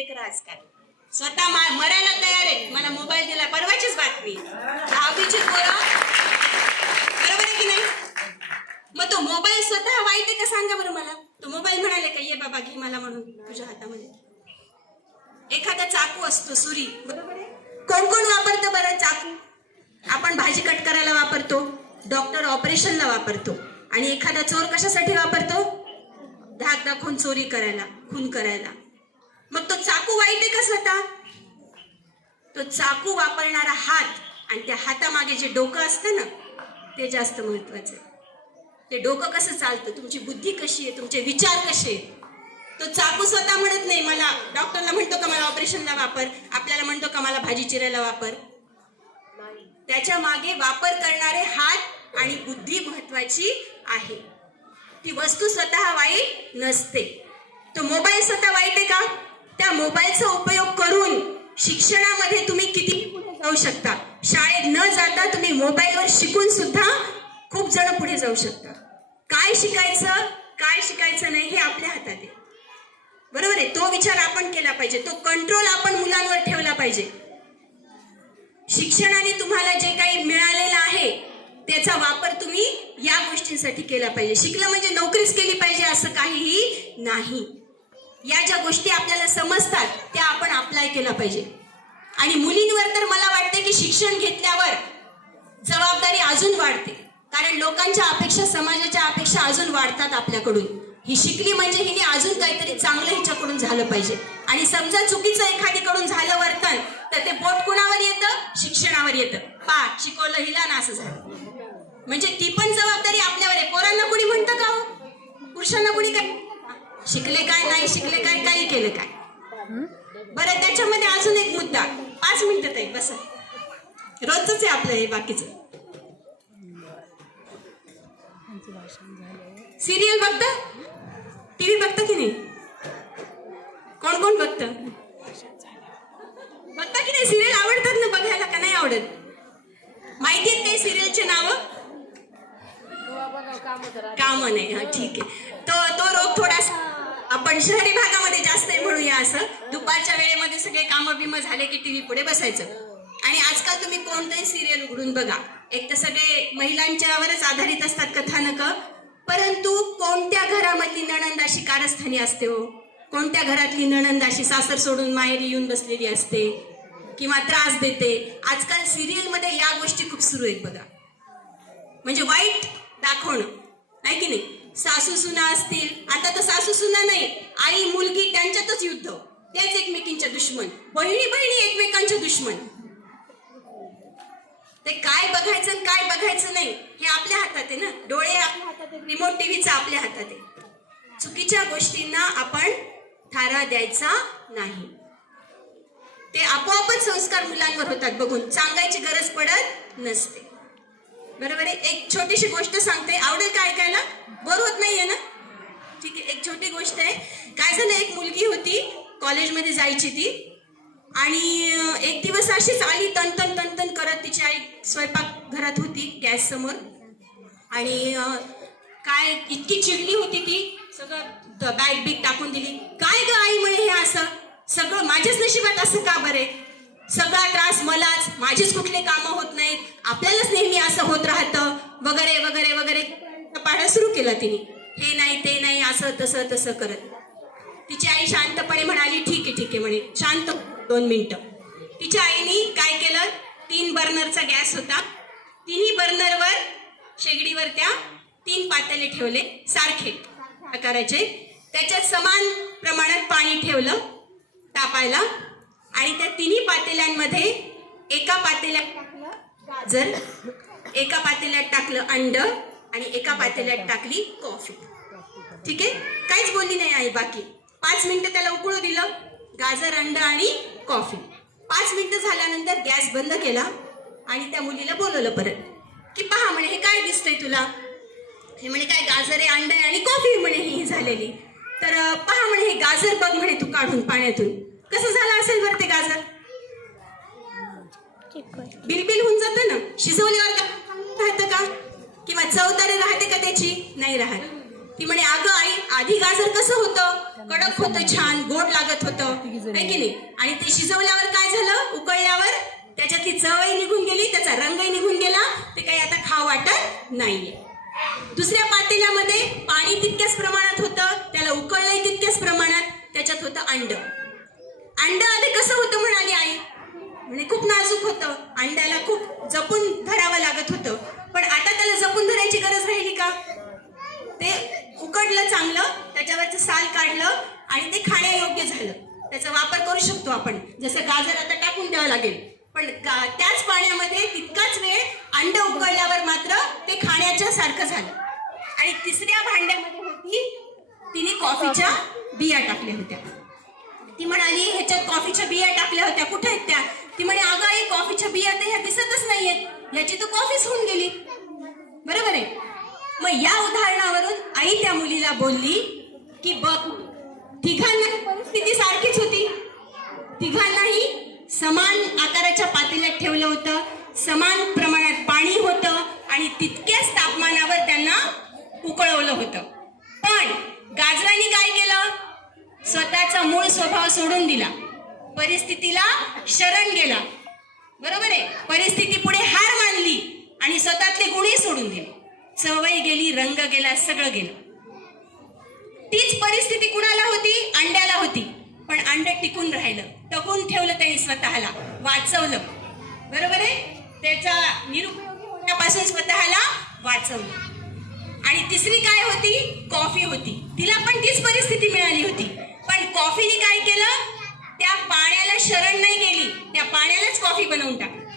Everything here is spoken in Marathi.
एक राजकारण. स्वतः मरायला तयार आहे मला मोबाईल दिला. परवाचीच बातमी. दहावीची पोरं. बरोबर आहे की नाही? मग तो मोबाईल स्वतः वाईट आहे का सांगा बरं मला? तो मोबाईल म्हणाले का ये बाबा घे मला म्हणून तुझ्या हातामध्ये. एखादा चाकू असतो सुरी. बरोबर आहे? कोण कोण वापरतं बरं चाकू? आपण भाजी कट करायला वापरतो डॉक्टर ऑपरेशनला वापरतो आणि एखादा चोर कशासाठी वापरतो? धाक दाखवून चोरी करायला खून करायला. मग तो चाकू वाईट आहे का स्वतः? तो चाकू वापरणारा हात आणि त्या हातामागे जे डोकं असतं ना ते जास्त महत्वाचं आहे. ते डोकं कसं चालतं? तुमची बुद्धी कशी आहे? तुमचे विचार कसे आहेत? तो चाकू स्वतः म्हणत नाही मला डॉक्टरला म्हणतो का मला ऑपरेशनला वापर? आपल्याला म्हणतो का मला भाजी चिरायला वापर? त्याच्यामागे वापर करणारे हात आणि बुद्धी महत्वाची आहे. ती वस्तू स्वतः वाईट नसते. तो मोबाईल स्वतः वाईट आहे का? त्या मोबाईलचा उपयोग करून शिक्षणामध्ये तुम्ही किती पुढे जाऊ शकता. शाळेत न जाता तुम्ही मोबाईलवर शिकून सुद्धा खूप जण पुढे जाऊ शकता. काय शिकायचं काय शिकायचं नाही हे आपल्या हातात आहे. बरोबर आहे? तो विचार आपण केला पाहिजे. तो कंट्रोल आपण मुलांवर ठेवला पाहिजे. शिक्षणाने तुम्हाला जे काही मिळालेलं आहे त्याचा वापर तुम्ही या गोष्टींसाठी केला पाहिजे. शिकलं म्हणजे नोकरीच केली पाहिजे असं काहीही नाही. या ज्या गोष्टी आपल्याला समजतात त्या आपण अप्लाय केल्या पाहिजे. आणि मुलींवर तर मला वाटते की शिक्षण घेतल्यावर जबाबदारी अजून वाढते. कारण लोकांच्या अपेक्षा समाजाच्या अपेक्षा अजून वाढतात आपल्याकडून. ही शिकली म्हणजे हिने अजून काहीतरी चांगलं हिच्याकडून झालं पाहिजे. आणि समजा चुकीचं एखादीकडून झालं वर्तन तर ते पोट कुणावर येतं? शिक्षणावर येतं. पा शिकवलं हिला ना असं झालं. म्हणजे ती पण जबाबदारी आपल्यावर आहे. पोरांना कुणी म्हणतं का हो? पुरुषांना कुणी काय? शिकले काय नाही शिकले काय काही केलं काय? बरं त्याच्यामध्ये अजून एक मुद्दा. पाच मिनिटं ताई बस. रोजच आहे आपलं हे बाकीचं. सिरियल बघता? टीव्ही बघता की नाही? कोण कोण बघत? बघता की नाही? सिरियल आवडतात ना बघायला का नाही आवडत? माहिती आहेत काही सिरियलचे नावं? काम नाही हा ठीक आहे. तो तो रोग थोडासा आपण शहरी भागामध्ये जास्त आहे म्हणूया असं. दुपारच्या वेळेमध्ये सगळे कामं बिमं झाले की टीव्ही पुढे बसायचं. आणि आजकाल तुम्ही कोणतंही सिरियल उघडून बघा. एक तर सगळे महिलांच्यावरच आधारित असतात कथानक. परंतु कोणत्या घरामधली नणंद अशी कारस्थानी असते हो? कोणत्या घरातली नणंद अशी सासर सोडून माहेरी येऊन बसलेली असते? किंवा त्रास देते? आजकाल सिरियलमध्ये या गोष्टी खूप सुरू आहेत बघा. म्हणजे वाईट दाखवणं. नाही की नाही? सासू सुना असतील. आता तर सासू सुना नाही आई मुलगी त्यांच्यातच युद्ध. तेच एकमेकींच्या दुश्मन. बहिणी बहिणी एकमेकांच्या दुश्मन. ते काय बघायचं आणि काय बघायचं नाही हे आपल्या हातात आहे ना. डोळे आपल्या हातात आहे रिमोट टीव्हीचा आपल्या हातात आहे. चुकीच्या गोष्टींना आपण थारा द्यायचा नाही. ते आपोआपच संस्कार मुलांवर होतात बघून. सांगायची गरज पडत नसते. बरोबर आहे? एक छोटीशी गोष्ट सांगते. आवडेल काय ऐकायला? बोर होत नाहीये ना? ठीक आहे एक छोटी गोष्ट आहे. काय झालं एक मुलगी होती कॉलेजमध्ये जायची ती. आणि एक दिवस अशीच आली तनतन तनतन करत. तिची आई स्वयंपाक घरात होती गॅस समोर. आणि काय इतकी चिडली होती ती. सगळं बॅग बिग टाकून दिली. काय ग आई म्हणे हे असं? सगळं माझ्याच नशिबात असं का बरे? सगळा त्रास मलाच. माझीच कुठले कामं होत नाहीत. आपल्यालाच नेहमी असं होत राहतं. वगैरे सुरू केला तिने. हे नाही ते नाही असं तसं तसं करत. तिची आई शांतपणे म्हणाली ठीक आहे ठीक आहे म्हणे. शांत हो, दोन मिनटं. तिच्या आईने काय केलं? तीन बर्नरचा गॅस होता. तिन्ही बर्नरवर शेगडीवर त्या तीन पातेले ठेवले सारखे आकाराचे. त्याच्यात समान प्रमाणात पाणी ठेवलं तापायला. आणि त्या तिन्ही पातेल्यांमध्ये एका पातेल्यात टाकलं गाजर एका पातेल्यात टाकलं अंड आणि एका पातेल्यात टाकली कॉफी ठीक आहे? काहीच बोलली नाही आई बाकी. पाच मिनिटं त्याला उकळू दिलं. गाजर अंड आणि कॉफी पाच मिनिटं झाल्यानंतर गॅस बंद केला आणि त्या मुलीला बोलवलं परत. की पहा म्हणे हे काय दिसतंय तुला? हे म्हणे काय गाजर आहे अंड आहे आणि कॉफी म्हणे ही झालेली. तर पहा म्हणे हे गाजर बघ म्हणे तू काढून पाण्यातून. कसं झालं असेल बरं ते गाजर? बिलबिल होऊन जातं ना. शिजवल्यावर का? किंवा चव राहते का त्याची? नाही राहत. ती म्हणे अगं आई आधी गाजर कसं होतं? कडक होतं छान गोड लागत होतं. की नाही? आणि ते शिजवल्यावर काय झालं? उकळल्यावर त्याच्यातली चवही निघून गेली त्याचा रंगही निघून गेला. ते काही आता खाव वाटत नाहीये. दुसऱ्या पातेल्यामध्ये पाणी तितक्याच प्रमाणात होतं त्याला उकळलंही तितक्याच प्रमाणात त्याच्यात होतं अंड. अंड आधी कसं होतं म्हणाली आई? म्हणजे खूप नाजूक होतं. अंड्याला खूप जपून धर लागत होतं पण आता त्याला जपून धरायची गरज राहिली का ते उकडलं चांगलं त्याच्यावरचं साल काढलं आणि ते खाण्यायोग्य झालं त्याचा वापर करू शकतो आपण. जसं गाजर आता टाकून द्यावं लागेल. पण त्याच पाण्यामध्ये तितकाच वेळ अंड उकळल्यावर मात्र ते खाण्याच्या सारखं झालं. आणि तिसऱ्या भांड्यामध्ये होती तिने कॉफीच्या बिया टाकल्या होत्या. ती म्हणाली ह्याच्यात कॉफीच्या बिया टाकल्या होत्या. कुठे आहेत त्या? ती म्हणे अगं आई कॉफीच्या बिया तर ह्या दिसतच नाहीयेत. याची तर कॉफीच होऊन गेली. बरोबर आहे. मग या उदाहरणावरून आई त्या मुलीला बोलली की बघ ठिकाण तिघांनाही समान आकाराच्या पातेल्यात ठेवलं होतं. समान प्रमाणात पाणी होतं आणि तितक्याच तापमानावर त्यांना उकळवलं होतं. पण गाजराने काय केलं? स्वतःचा मूळ स्वभाव सोडून दिला. परिस्थितीला शरण गेला. बरोबर आहे? परिस्थिती पुढे हार मानली आणि स्वतःतले गुणही सोडून दिले. चवही गेली रंग गेला सगळं गेलं. तीच परिस्थिती कुणाला होती? अंड्याला होती. पण अंड टिकून राहिलं टकून ठेवलं त्यांनी स्वतःला वाचवलं. बरोबर आहे? त्याचा निरुपयोगी होण्यापासून स्वतःला वाचवलं. आणि तिसरी काय होती? कॉफी होती. तिला पण तीच परिस्थिती मिळाली होती. पण कॉफीने काय केलं? त्या पाण्याला शरण नाही गेली. त्या पाण्यालाच कॉफी बनवून टाकली.